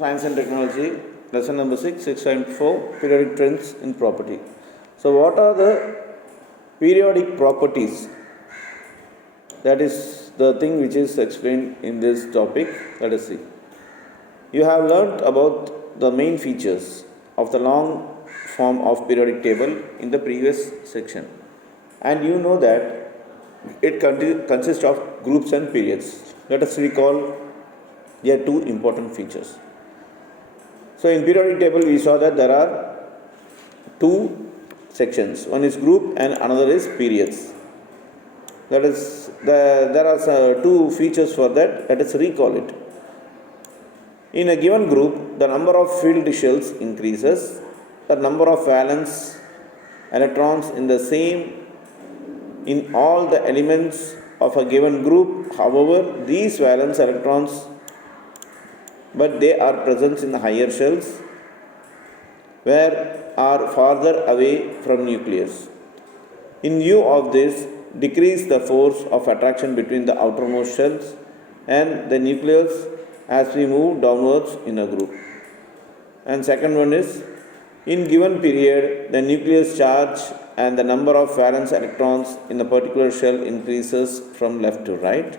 Science and Technology, lesson number 6, 6.4, periodic trends in property. So what are the periodic properties? That is the thing which is explained in this topic. Let us see. You have learnt about the main features of the long form of periodic table in the previous section. And you know that it consists of groups and periods. Let us recall there are two important features. So in periodic table we saw that there are two sections. One is group and another is periods. That is, there are two features for that. Let us recall it. In a given group, the number of filled shells increases. The number of valence electrons in all the elements of a given group. However, these valence electrons, but they are present in the higher shells, where are farther away from nucleus. In view of this, decrease the force of attraction between the outermost shells and the nucleus as we move downwards in a group. And second one is, in given period, the nucleus charge and the number of valence electrons in a particular shell increases from left to right.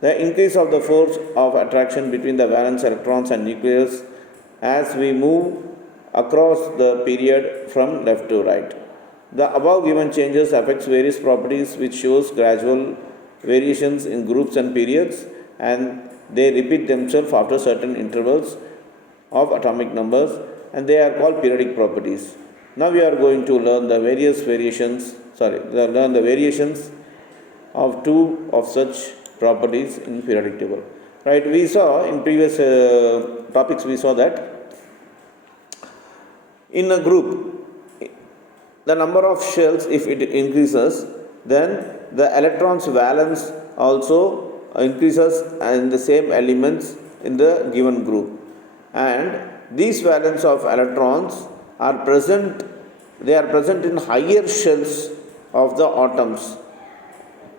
The increase of the force of attraction between the valence electrons and nucleus as we move across the period from left to right. The above given changes affects various properties which shows gradual variations in groups and periods, and they repeat themselves after certain intervals of atomic numbers, and they are called periodic properties. Now we are going to learn the variations of two of such properties in periodic table. Right? We saw in previous topics we saw that in a group, the number of shells, if it increases, then the electrons valence also increases in the same elements in the given group. And these valence of electrons are present, they are present in higher shells of the atoms,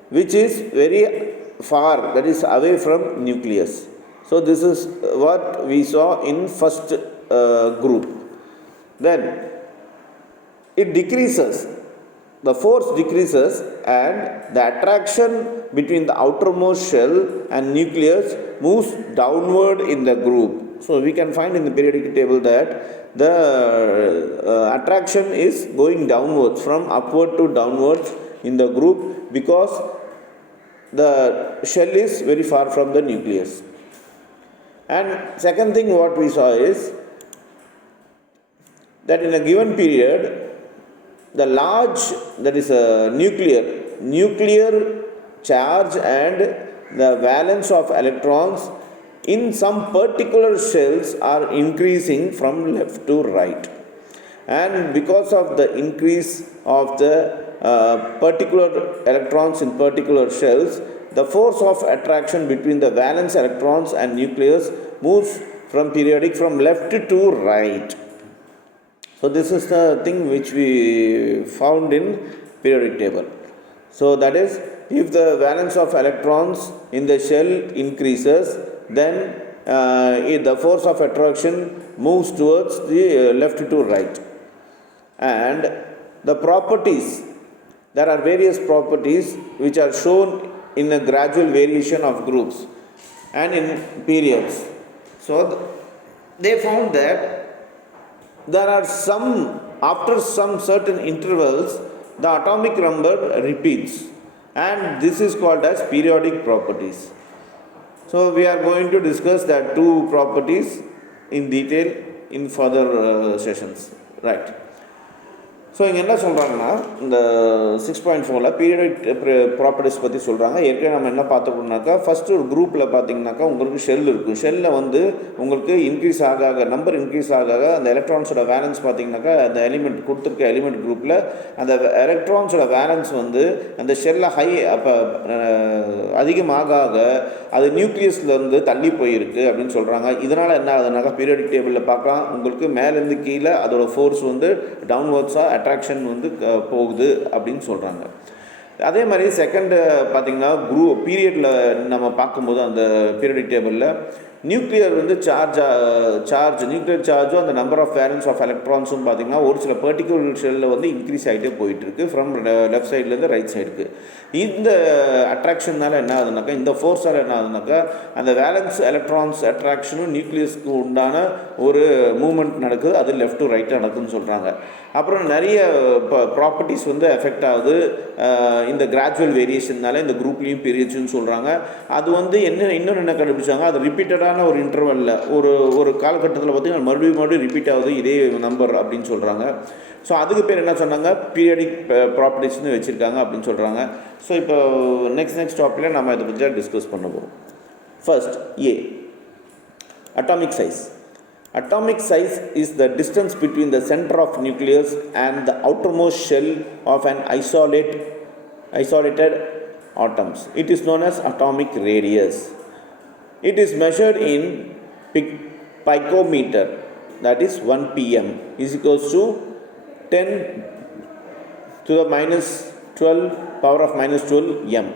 which is very far, that is away from nucleus. So this is what we saw in first group. Then it decreases, the force decreases, and the attraction between the outermost shell and nucleus moves downward in the group. So we can find in the periodic table that the attraction is going downwards, from upward to downwards in the group, because the shell is very far from the nucleus. And second thing what we saw is that in a given period, the large, that is a nuclear charge and the valence of electrons in some particular shells are increasing from left to right. And because of the increase of the particular electrons in particular shells, the force of attraction between the valence electrons and nucleus moves from periodic from left to right. So this is the thing which we found in periodic table. So that is, if the valence of electrons in the shell increases, then the force of attraction moves towards the left to right. And the properties, there are various properties which are shown in a gradual variation of groups and in periods. So they found that there are some, after some certain intervals, the atomic number repeats, and this is called as periodic properties. So we are going to discuss that two properties in detail in further sessions. Right. So இங்கே என்ன சொல்கிறாங்கன்னா, இந்த 6.4 periodic properties பற்றி சொல்கிறாங்க. ஏற்கனவே நம்ம என்ன பார்த்துக்கணுன்னாக்கா, ஃபஸ்ட்டு ஒரு குரூப்பில் பார்த்தீங்கன்னாக்கா உங்களுக்கு ஷெல் இருக்கும். ஷெல்லில் வந்து உங்களுக்கு இன்க்ரீஸ் ஆக நம்பர் இன்க்ரீஸ் ஆக அந்த எலக்ட்ரான்ஸோட வேலன்ஸ் பார்த்தீங்கன்னாக்கா, அந்த எலிமெண்ட் கொடுத்துருக்க எலிமெண்ட் குரூப்பில் அந்த எலக்ட்ரான்ஸோட வேலன்ஸ் வந்து அந்த ஷெல்லில் அப்போ அதிகமாக அது நியூக்ளியஸ்லேருந்து தள்ளி போயிருக்கு அப்படின்னு சொல்கிறாங்க. இதனால் என்ன ஆகுதுனாக்கா, பீரியடிக் டேபிளில் பார்க்கலாம், உங்களுக்கு மேலேருந்து கீழே அதோட ஃபோர்ஸ் வந்து டவுன்வர்ட்ஸாக அட்ராக்ஷன் வந்து போகுது அப்படின்னு சொல்கிறாங்க. அதே மாதிரி செகண்ட் பார்த்திங்கன்னா பீரியடில் நம்ம பார்க்கும்போது அந்த பீரியடிக் டேபிளில் நியூக்ளியர் வந்து நியூக்ளியர் சார்ஜும் அந்த நம்பர் ஆஃப் வேலன்ஸ் ஆஃப் எலக்ட்ரான்ஸும் பார்த்திங்கன்னா ஒரு சில பர்டிகுலர் ஷெல்லில் வந்து இன்க்ரீஸ் ஆகிட்டே போயிட்டுருக்கு ஃப்ரம் லெஃப்ட் சைட்லேருந்து ரைட் சைடுக்கு. இந்த அட்ராக்ஷனால் என்ன ஆகுதுனாக்கா, இந்த ஃபோர்ஸால் என்ன ஆகுதுனாக்கா, அந்த வேலன்ஸ் எலக்ட்ரான்ஸ் அட்ராக்ஷனும் நியூக்ளியஸ்க்கு உண்டான ஒரு மூமெண்ட் நடக்குது, அது லெஃப்ட் டு ரைட் நடக்குதுன்னு சொல்கிறாங்க. அப்புறம் நிறைய ப்ராப்பர்ட்டிஸ் வந்து எஃபெக்ட் ஆகுது இந்த கிராஜுவல் வேரியேஷன்னால இந்த குரூப்லேயும் பிரிச்சுன்னு சொல்கிறாங்க. அது வந்து இன்னொன்று என்ன கண்டுபிடிச்சாங்க, அது ரிப்பீட்டடான ஒரு இன்டர்வலில் ஒரு காலகட்டத்தில் பார்த்திங்கன்னா மறுபடியும் ரிப்பீட் ஆகுது இதே நம்பர் அப்படின்னு சொல்கிறாங்க. ஸோ அதுக்கு பேர் என்ன சொன்னாங்க, பீரியடிக் ப்ராப்பர்ட்டிஸ்னு வச்சுருக்காங்க அப்படின்னு சொல்கிறாங்க. ஸோ இப்போ நெக்ஸ்ட் டாப்பிக்கில் நம்ம இதை பற்றி டிஸ்கஸ் பண்ண போகிறோம். ஃபர்ஸ்ட் ஏ, atomic size. Atomic size is the distance between the center of nucleus and the outermost shell of an isolated atoms. It is known as atomic radius. It is measured in picometer, that is 1 pm is equals to 10 to the minus 12 power of minus 12 m.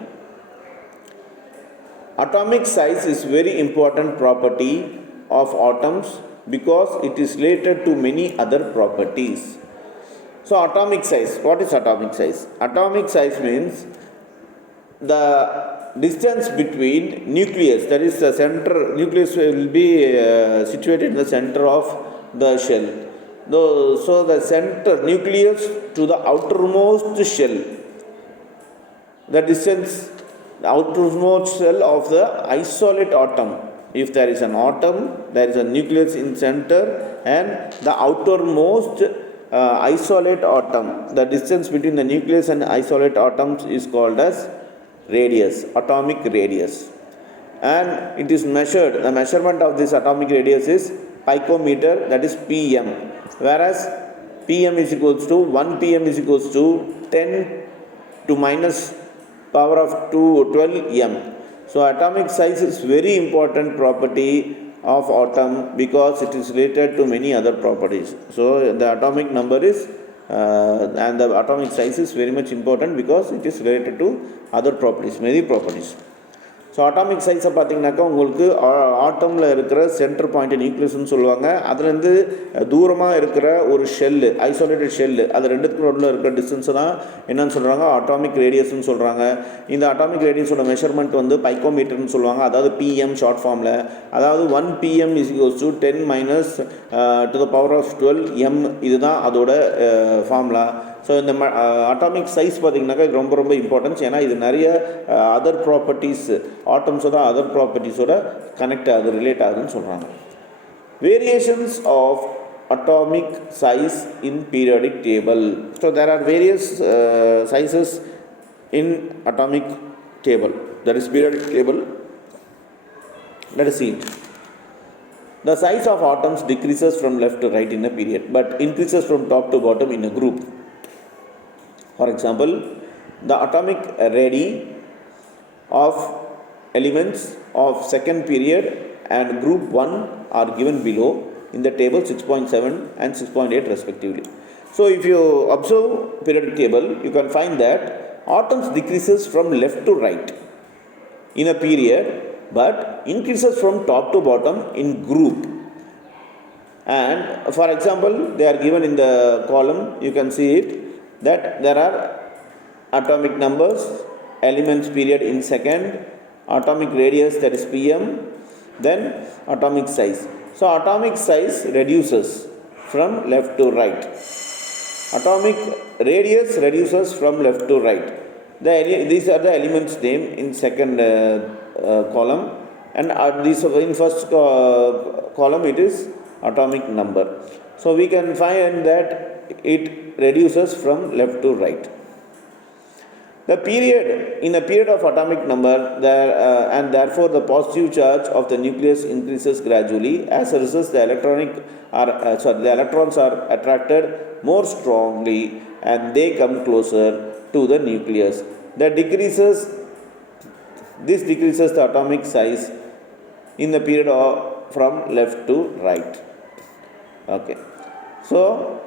Atomic size is very important property of atoms because it is related to many other properties. So atomic size, what is atomic size? Atomic size means the distance between nucleus, that is the center, nucleus will be situated in the center of the shell. So the center nucleus to the outermost shell, the distance, the outermost shell of the isolate atom. If there is an atom, there is a nucleus in center and the outermost isolate atom, the distance between the nucleus and isolate atoms is called as radius, atomic radius. And it is measured, the measurement of this atomic radius is picometer, that is pm, whereas pm is equals to 1 pm is equals to 10 to minus power of 12 m. So atomic size is very important property of atom because it is related to many other properties. So the atomic number is and the atomic size is very much important because it is related to other properties, many properties. So atomic சைஸை பார்த்திங்கனாக்கா உங்களுக்கு ஆட்டமில் இருக்கிற centre point நியூக்ளியஸ்னு சொல்லுவாங்க. அதுலேருந்து தூரமாக இருக்கிற ஒரு ஷெல்லு, ஐசோலேட்டட் ஷெல்லு, அது ரெண்டுத்துக்கு நடுவில் இருக்கிற டிஸ்டன்ஸை தான் என்னன்னு சொல்கிறாங்க, அட்டாமிக் ரேடியஸ்னு சொல்கிறாங்க. இந்த அட்டாமிக் ரேடியஸோட மெஷர்மெண்ட் வந்து பைக்கோமீட்டர்னு சொல்லுவாங்க, அதாவது பிஎம் ஷார்ட் ஃபார்மில். அதாவது 1 pm is equals to 10 minus to the power of 12 m, இதுதான் அதோட ஃபார்முலா. ஸோ இந்த அட்டாமிக் சைஸ் பார்த்திங்கனாக்கா இது ரொம்ப ரொம்ப இம்பார்ட்டன்ஸ். ஏன்னா இது நிறைய அதர் ப்ராப்பர்ட்டிஸ், ஆட்டம்ஸோட அதர் ப்ராப்பர்ட்டிஸோட கனெக்ட் ஆகுது, ரிலேட் ஆகுதுன்னு சொல்கிறாங்க. Variations of atomic size in periodic table. So there are various sizes in atomic table, that is periodic table. Let us see it. The size of atoms decreases from left to right in a period, but increases from top to bottom in a group. For example, the atomic radii of elements of second period and group 1 are given below in the table 6.7 and 6.8 respectively. So if you observe periodic table, you can find that atoms decreases from left to right in a period, but increases from top to bottom in group. And for example, they are given in the column, you can see it, that there are atomic numbers, elements period in second, atomic radius, that is pm, then atomic size. So atomic size reduces from left to right. Atomic radius reduces from left to right. These are the elements name in second column, and these in first column it is atomic number. So we can find that it reduces from left to right. The period, in a period of atomic number, and therefore the positive charge of the nucleus increases gradually. As a result, the electrons are attracted more strongly and they come closer to the nucleus. This decreases the atomic size in the period from left to right. Okay. So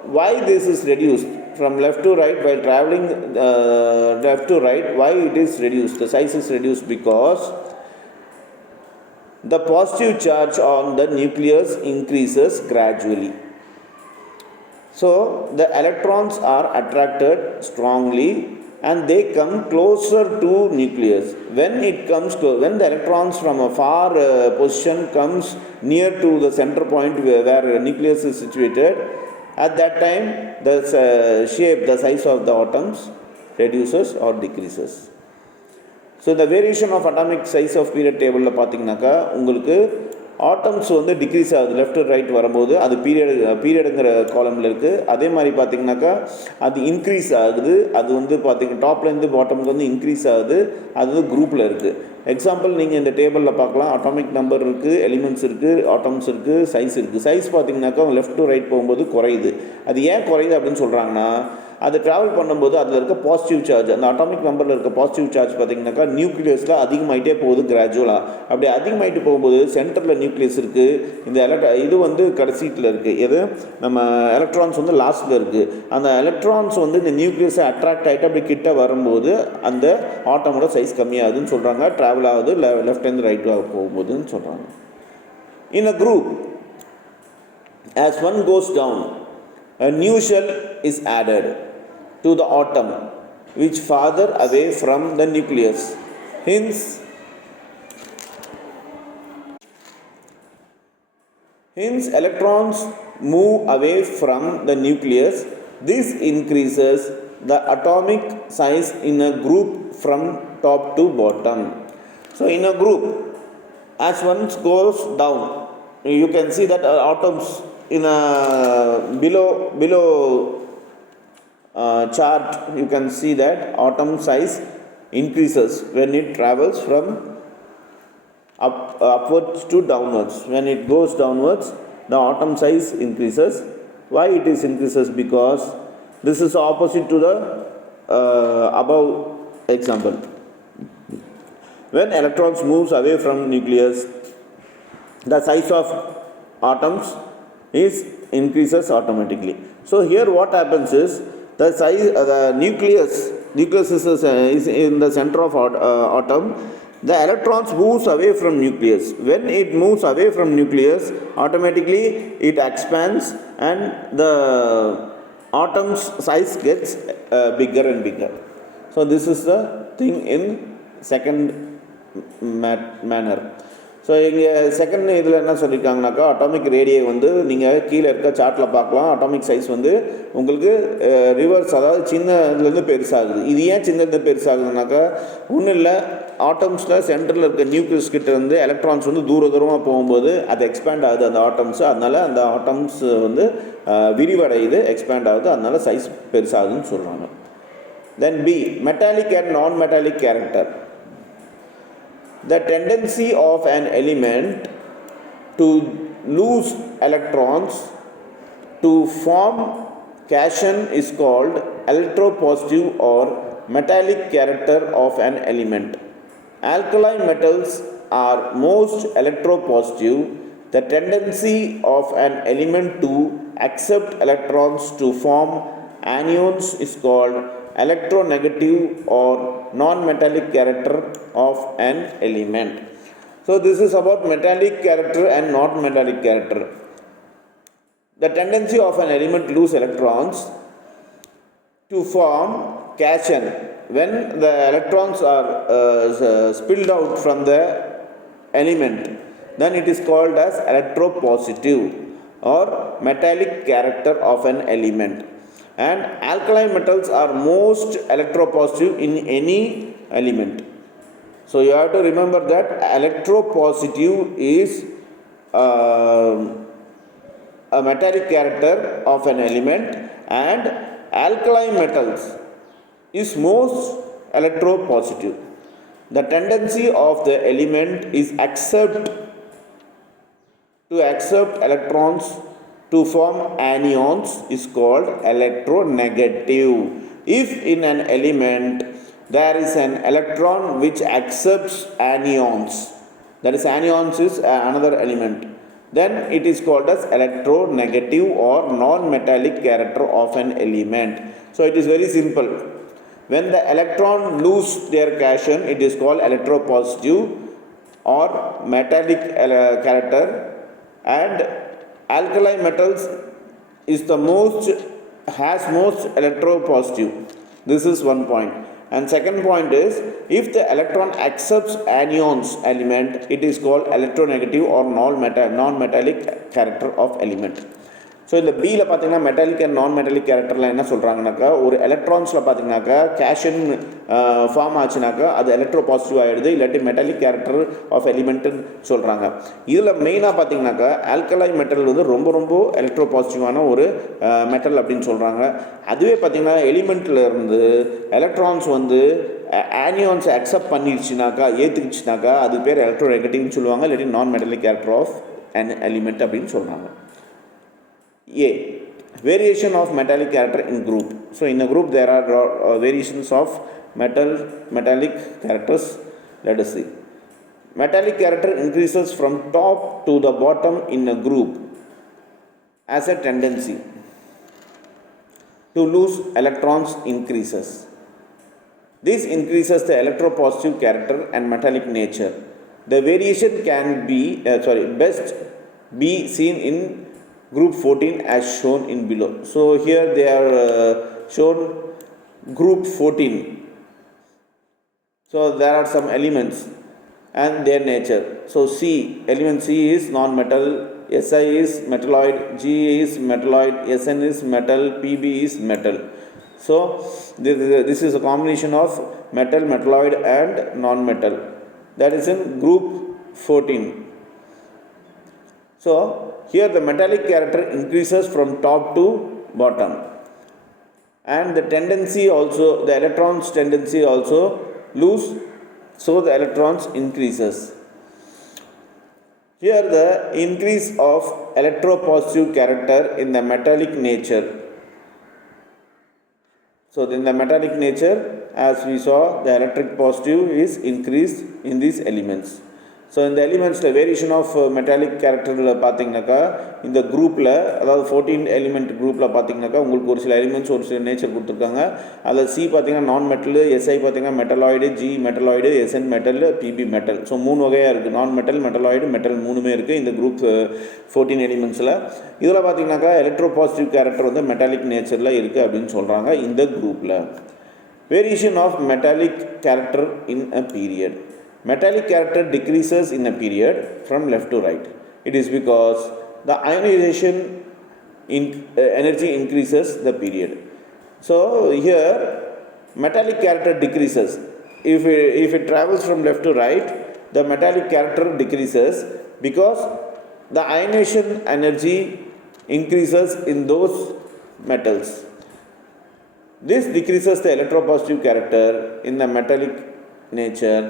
why this is reduced from left to right while traveling left to right? Why it is reduced? The size is reduced because the positive charge on the nucleus increases gradually. So the electrons are attracted strongly and they come closer to nucleus. When it comes to, when the electrons from a far position comes near to the center point where nucleus is situated, at that time the shape, the size of the atoms reduces or decreases. So இந்த variation of atomic size of period டேபிளில் பார்த்தீங்கன்னாக்கா உங்களுக்கு ஆட்டம்ஸ் வந்து டிக்ரீஸ் ஆகுது. Left right வரும்போது அது பீரியடுங்கிற காலமில் இருக்குது. அதே மாதிரி பார்த்தீங்கன்னாக்கா அது இன்க்ரீஸ் ஆகுது. அது வந்து பார்த்திங்கன்னா டாப்லேருந்து பாட்டமுக்கு வந்து இன்க்ரீஸ் ஆகுது. அது வந்து குரூப்பில் இருக்குது. எக்ஸாம்பிள் நீங்கள் இந்த டேபிளில் பார்க்கலாம். அட்டாமிக் நம்பர் இருக்குது, எலிமெண்ட்ஸ் இருக்குது, ஆட்டம்ஸ் இருக்குது, சைஸ் இருக்குது. சைஸ் பார்த்தீங்கன்னாக்கா லெஃப்ட் டு ரைட் போகும்போது குறையுது. அது ஏன் குறையுது அப்படின்னு சொல்கிறாங்கன்னா, அது ட்ராவல் பண்ணும்போது அதில் இருக்க பாசிட்டிவ் சார்ஜ், அந்த அட்டாமிக் நம்பரில் இருக்க பாசிட்டிவ் சார்ஜ் பார்த்திங்கனாக்கா நியூக்ளியஸில் அதிகமாகிட்டே போகுது கிராஜுவலாக. அப்படி அதிகமாகிட்டு போகும்போது சென்டரில் நியூக்ளியஸ் இருக்குது, இந்த இது வந்து கடைசீட்டில் இருக்குது, எது நம்ம எலக்ட்ரான்ஸ் வந்து லாஸ்ட்டில் இருக்குது. அந்த எலக்ட்ரான்ஸ் வந்து இந்த நியூக்ளியஸை அட்ராக்ட் ஆகிட்டு அப்படி கிட்ட வரும்போது அந்த ஆட்டமோட சைஸ் கம்மியாகுதுன்னு சொல்கிறாங்க. ட்ராவல் ஆகுது லெஃப்ட்லேருந்து ரைட்டாக போகும்போதுன்னு சொல்கிறாங்க. In a group as one goes down, a new shell is added to the atom which farther away from the nucleus. Hence electrons move away from the nucleus. This increases the atomic size in a group from top to bottom. So in a group, as one goes down, you can see that atoms in a below chart, you can see that atom size increases when it travels from upwards to downwards. When it goes downwards, the atom size increases. Why it is increases? Because this is opposite to the above example. When electrons moves away from nucleus, the size of atoms increases automatically. So here what happens is the size, the nucleus is in the center of atom. The electrons moves away from nucleus. When it moves away from nucleus, automatically it expands and the atom's size gets bigger and bigger. So this is the thing in second manner. So இங்கே செகண்ட் இதில் என்ன சொல்லியிருக்காங்கனாக்கா, அட்டாமிக் ரேடியை வந்து நீங்கள் கீழே இருக்க சார்ட்டில் பார்க்கலாம். அட்டாமிக் சைஸ் வந்து உங்களுக்கு ரிவர்ஸ், அதாவது சின்னதுலேருந்து பெருசாகுது. இது ஏன் சின்னது பெருசாகுதுனாக்கா, ஒன்றும் இல்லை, ஆட்டம்ஸில் சென்டரில் இருக்க நியூக்ளியஸ் கிட்ட இருந்து எலக்ட்ரான்ஸ் வந்து தூரமாக போகும்போது அது எக்ஸ்பேண்ட் ஆகுது அந்த ஆட்டம்ஸு. அதனால் அந்த ஆட்டம்ஸ் வந்து விரிவடையுது, எக்ஸ்பேண்ட் ஆகுது, அதனால் சைஸ் பெருசாகுதுன்னு சொல்கிறாங்க. Then B, metallic and non metallic character. The tendency of an element to lose electrons to form cation is called electropositive or metallic character of an element. Alkali metals are most electropositive. The tendency of an element to accept electrons to form anions is called electronegative or non-metallic character of an element. So this is about metallic character and non-metallic character. The tendency of an element to lose electrons to form cation. When the electrons are spilled out from the element, then it is called as electropositive or metallic character of an element. And alkali metals are most electropositive in any element. So you have to remember that electropositive is a metallic character of an element, and alkali metals is most electropositive. The tendency of the element is to accept electrons to form anions is called electronegative. If in an element there is an electron which accepts anions, that is anions is another element, then it is called as electronegative or non-metallic character of an element. So it is very simple. When the electron lose their cation, it is called electropositive. or metallic character, and alkali metals is the most has most electropositive. This is one point. And second point is, if the electron accepts anions element, it is called electronegative or non-metallic character of element. So இந்த பியில் பார்த்தீங்கன்னா metallic and non metallic கேரக்டரில் என்ன சொல்கிறாங்கனாக்கா, ஒரு எலக்ட்ரான்ஸில் பார்த்தீங்கன்னாக்கா கேஷன் ஃபார்ம் ஆச்சுனாக்கா அது எலக்ட்ரோ பாசிட்டிவ் ஆகிடுது, இல்லாட்டி மெட்டாலிக் கேரக்டர் ஆஃப் எலிமெண்ட்டுன்னு சொல்கிறாங்க. இதில் மெயினாக பார்த்தீங்கன்னாக்கா ஆல்கலை மெட்டல் வந்து ரொம்ப ரொம்ப எலக்ட்ரோ பாசிட்டிவான ஒரு மெட்டல் அப்படின்னு சொல்கிறாங்க. அதுவே பார்த்தீங்கன்னா எலிமெண்ட்டில் இருந்து எலக்ட்ரான்ஸ் வந்து ஆனியான்ஸை அக்செப்ட் பண்ணிடுச்சுனாக்கா, ஏற்றுக்குச்சுனாக்கா அது பேர் எலக்ட்ரோ நெகட்டிவ்னு சொல்லுவாங்க, இல்லாட்டி non metallic character of an element அப்படின்னு சொல்கிறாங்க. A. Variation of metallic character in group. So in a group there are variations of metallic characters. Let us see. Metallic character increases from top to the bottom in a group as a tendency to lose electrons increases. This increases the electropositive character and metallic nature. The variation can be best be seen in group 14 as shown in below. So here they are shown group 14. So there are some elements and their nature. So C, element C is non-metal, Si is metalloid, G is metalloid, Sn is metal, Pb is metal. So this is a combination of metal, metalloid and non-metal. That is in group 14. So here the metallic character increases from top to bottom, and the tendency also, the electrons tendency also lose, so the electrons increases. Here the increase of electropositive character in the metallic nature. So in the metallic nature, as we saw, the electric positive is increased in these elements. So இந்த எலிமெண்ட்ஸில் variation of metallic கேரக்டரில் பார்த்தீங்கன்னாக்கா இந்த குரூப்பில், அதாவது 14 எலிமெண்ட் குரூப்பில் பார்த்தீங்கன்னாக்கா உங்களுக்கு ஒரு சில எலிமெண்ட்ஸ் ஒரு சில நேச்சர் கொடுத்துருக்காங்க. அதில் சி பார்த்தீங்கன்னா நான் மெட்டல், எஸ்ஐ பார்த்தீங்கன்னா metalloid, G metalloid, SN metal, PB metal. So 3 வகையாக இருக்குது. நான் மெட்டல், மெட்டலாய்டு, மெட்டல் 3மே இருக்குது இந்த குரூப் 14 எலிமெண்ட்ஸில். இதில் பார்த்தீங்கன்னாக்கா எலக்ட்ரோ பாசிட்டிவ் கேரக்டர் வந்து மெட்டாலிக் நேச்சரில் இருக்குது அப்படின்னு சொல்கிறாங்க இந்த குரூப்பில். Variation of metallic character in a period. Metallic character decreases in a period from left to right. It is because the ionization energy increases the period. So here metallic character decreases. If it travels from left to right, the metallic character decreases because the ionization energy increases in those metals. This decreases the electropositive character in the metallic nature.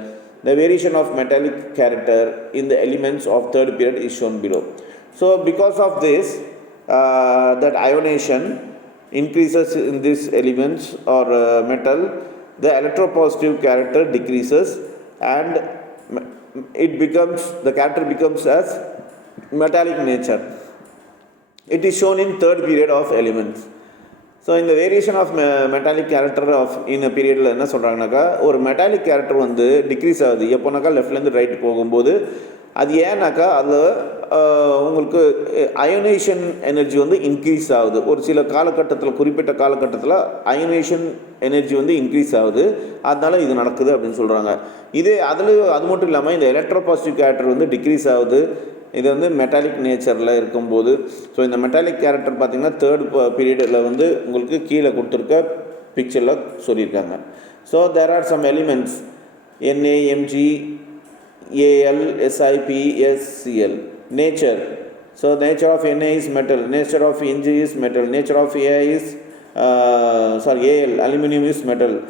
The variation of metallic character in the elements of third period is shown below. So because of this, that ionization increases in these elements or metal, the electropositive character decreases and the character becomes as metallic nature. It is shown in third period of elements. So இந்த variation of metallic character of in பீரியடில் என்ன சொல்கிறாங்கனாக்கா, ஒரு metallic character வந்து டிக்ரீஸ் ஆகுது எப்போனாக்கா லெஃப்ட்லேருந்து ரைட்டு போகும்போது. அது ஏன்னாக்கா அதில் உங்களுக்கு அயனைசேஷன் எனர்ஜி வந்து இன்க்ரீஸ் ஆகுது. ஒரு சில காலகட்டத்தில், குறிப்பிட்ட காலகட்டத்தில் அயனைசேஷன் எனர்ஜி வந்து இன்க்ரீஸ் ஆகுது, அதனால் இது நடக்குது அப்படின்னு சொல்கிறாங்க. அது மட்டும் இல்லாமல் இந்த எலக்ட்ரோபாசிட்டிவ் கேரக்டர் வந்து டிக்ரீஸ் ஆகுது. இது வந்து மெட்டாலிக் நேச்சரில் இருக்கும்போது. ஸோ இந்த மெட்டாலிக் கேரக்டர் பார்த்திங்கன்னா தேர்ட் பீரியடில் வந்து உங்களுக்கு கீழே கொடுத்துருக்க பிக்சரில் சொல்லியிருக்காங்க. So there are some elements NaMg, Al, Si, P, S, Cl. Nature. So nature of Na is metal, nature of Mg is metal, nature of Al, aluminum is metal,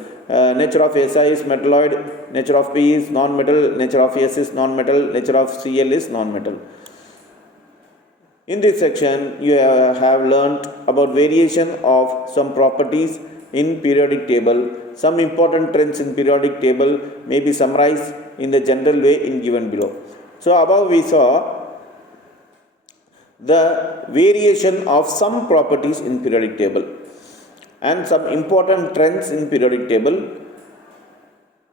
nature of Si is metalloid, nature of P is non-metal, nature of S is non-metal, nature of Cl is non-metal. In this section, you have learnt about variation of some properties in periodic table. Some important trends in periodic table may be summarized in the general way in given below. So above we saw the variation of some properties in periodic table and some important trends in periodic table,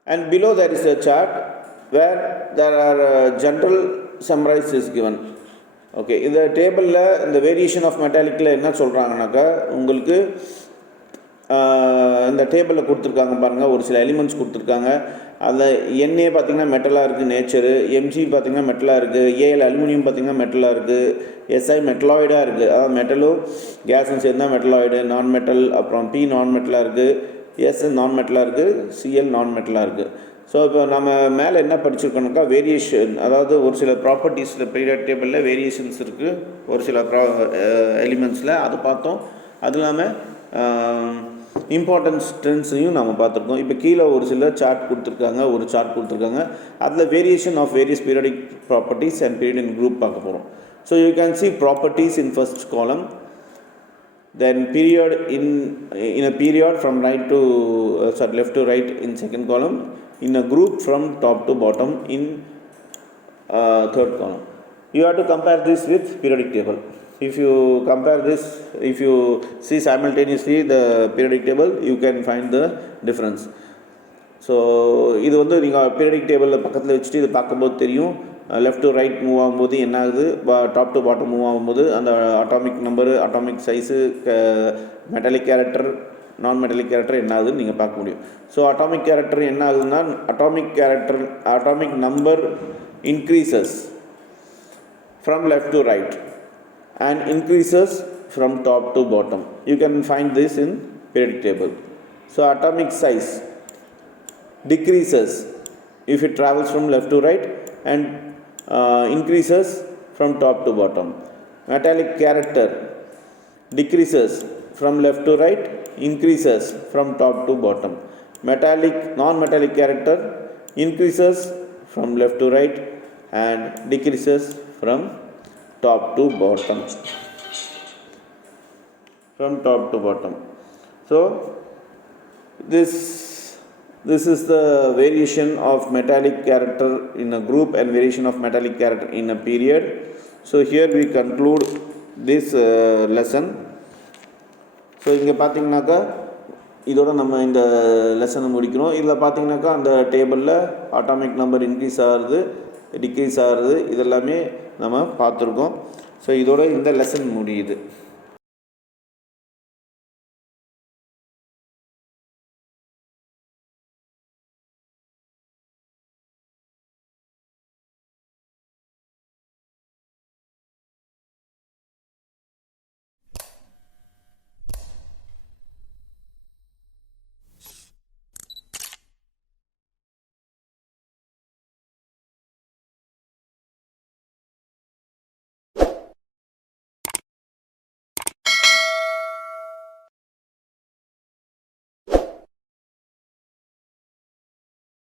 and below there is a chart where there are general summarized is given. Okay, இந்த டேபிளில் இந்த variation of மெட்டாலிக்கில் என்ன சொல்கிறாங்கனாக்கா, உங்களுக்கு இந்த டேபிளில் கொடுத்துருக்காங்க பாருங்கள், ஒரு சில எலிமெண்ட்ஸ் கொடுத்துருக்காங்க. அதில் என்ஏ பார்த்திங்கன்னா மெட்டலாக இருக்குது நேச்சரு, எம்ஜி பார்த்திங்கன்னா மெட்டலாக இருக்குது, ஏஎல் அலுமினியம் பார்த்திங்கன்னா மெட்டலாக இருக்குது, எஸ்ஐ மெட்டலாய்டாக இருக்குது, அதாவது மெட்டலும் கேஸும் சேர்ந்தால் மெட்டலாய்டு, நான் மெட்டல், அப்புறம் பி நான் மெட்டலாக இருக்குது, எஸ் நான் மெட்டலாக இருக்குது, சிஎல் நான் மெட்டலாக இருக்குது. ஸோ இப்போ நம்ம மேலே என்ன படிச்சிருக்கோம்னாக்கா வேரியேஷன், அதாவது ஒரு சில ப்ராப்பர்ட்டிஸில் பீரியட் டேபிளில் வேரியேஷன்ஸ் இருக்குது ஒரு சில எலிமெண்ட்ஸில், அது பார்த்தோம். அது இல்லாமல் இம்பார்ட்டன்ஸ் ட்ரெண்ட்ஸையும் நம்ம பார்த்துருக்கோம். இப்போ கீழே ஒரு சில சார்ட் கொடுத்துருக்காங்க, ஒரு சார்ட் கொடுத்துருக்காங்க, அதில் variation of various periodic properties and period in group பார்க்க போகிறோம். So you can see properties in first column, then period in a period from right to left to right in second column, in a group from top to bottom in third column. You have to compare this with periodic table. If you compare this, if you see simultaneously the periodic table, you can find the difference. So இது வந்து நீங்கள் பீரியடிக் டேபிளில் பக்கத்தில் வச்சுட்டு இது பார்க்கும்போது தெரியும், left to right move ஆகும்போது என்ன ஆகுது, டாப் டு பாட்டம் மூவ் ஆகும்போது அந்த atomic number, atomic size, metallic character, நான் மெட்டாலிக் கேரக்டர் என்ன ஆகுதுன்னு நீங்கள் பார்க்க முடியும். ஸோ அட்டாமிக் கேரக்டர் என்ன ஆகுதுன்னா, atomic number increases from left to right and increases from top to bottom. You can find this in periodic table. So atomic size decreases if it travels from left to right and increases from top to bottom. Metallic character decreases from left to right, increases from top to bottom. Non-metallic character increases from left to right and decreases from top to bottom. So this is the variation of metallic character in a group and variation of metallic character in a period. So here we conclude this lesson. So இங்கே பார்த்தீங்கன்னாக்கா இதோட நம்ம இந்த லெசனை முடிக்கிறோம். இதில் பார்த்தீங்கன்னாக்கா அந்த டேபிளில் அட்டாமிக் நம்பர் இன்க்ரீஸ் ஆகுது, டிக்ரீஸ் ஆகுது, இதெல்லாமே நம்ம பார்த்துருக்கோம். ஸோ இதோட இந்த லெசன் முடியுது.